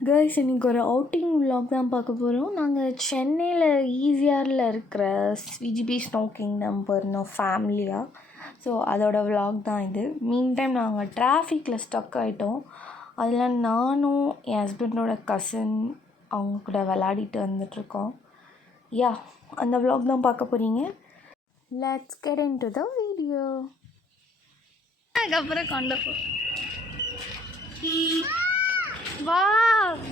Guys இன்றைக்கி ஒரு outing vlog தான் பார்க்க போகிறோம். நாங்கள் சென்னையில் ஈசிஆரில் இருக்கிற விஜிபி ஸ்னோ கிங்டம் போயிருந்தோம் ஃபேமிலியாக. ஸோ அதோட விலாக் தான் இது. மீன் டைம் நாங்கள் டிராஃபிக்கில் ஸ்டக் ஆகிட்டோம். அதில் நானும் என் ஹஸ்பண்டோட கசின் அவங்க கூட விளையாடிட்டு வந்துட்ருக்கோம். அந்த விலாக் தான் பார்க்க போகிறீங்க. Let's get into the video. அதுக்கப்புறம் கொண்டு போ. வா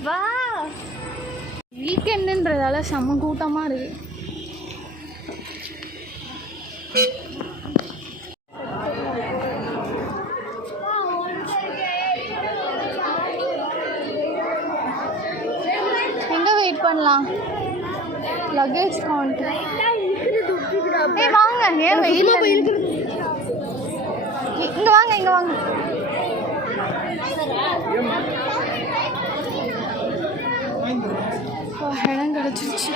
வா, வீக்கெண்டுன்றதால செம்ம கூட்டமாக இருக்குது. எங்கே வெயிட் பண்ணலாம்? Luggage counter. வாங்க, ஏன் வெயில்? இங்கே வாங்க, இங்கே வாங்க. இடம் கிடச்சிருச்சு.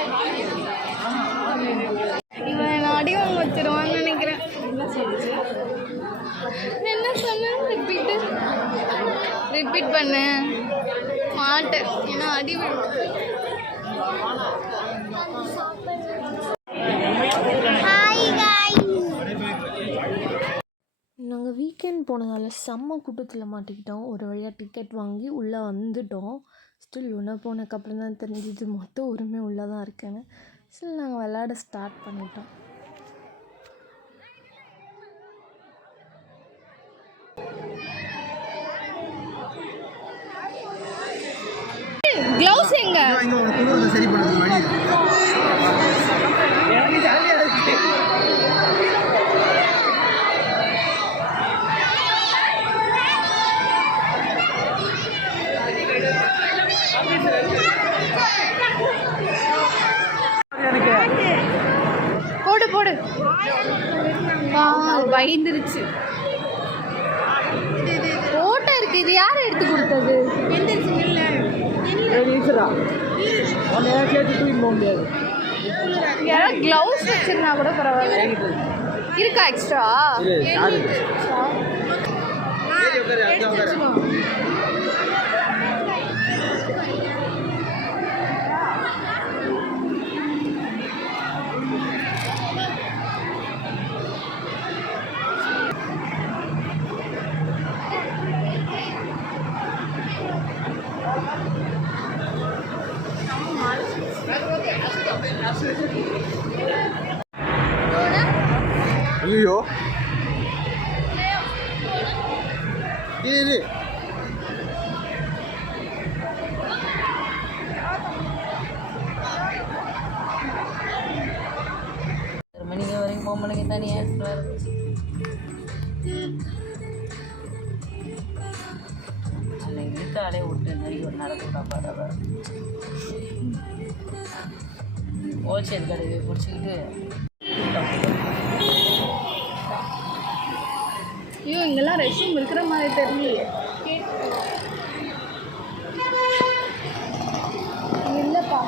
இவன் நான் அடி வாங்க வச்சிருவான்னு நினைக்கிறேன். என்ன சொன்ன? ரிப்பீட் பண்ண மாட்டேன், ஏன்னா அடி விடும். நாங்கள் வீக்கெண்ட் போனதால் செம்ம கூட்டத்தில் மாட்டிக்கிட்டோம். ஒரு வழியாக டிக்கெட் வாங்கி உள்ளே வந்துட்டோம். ஸ்டில் உள்ளே போனதுக்கப்புறம் தான் தெரிஞ்சுது மொத்தம் ஒருமே உள்ளே தான் இருக்குன்னு. ஸ்டில் நாங்கள் விளையாட ஸ்டார்ட் பண்ணிட்டோம். க்ளவுஸ் எங்க? சரி பண்ணுங்க. போடு போடு. பயந்துருச்சு. போட்டோ இருக்கு. இது யார் எடுத்து கொடுத்தது? யாராவது கிளவுஸ் வச்சிருந்தா கூட பரவாயில்ல. இருக்கா எக்ஸ்ட்ரா? ஐயோ இரு மணிக்கு வரைக்கும் பொம்பளைக்கு தனியாக எடுத்துவார். அன்னைக்கு இருக்காலே விட்டு நடிக்க நடந்துட்டா பாரு. ஹோல்சேல் கடையை பிடிச்சிக்கிட்டு ஐயோ, இங்கெல்லாம் ரெஸ்ட்ரூம் இருக்கிற மாதிரி தெரியலையே. இல்லைப்பா.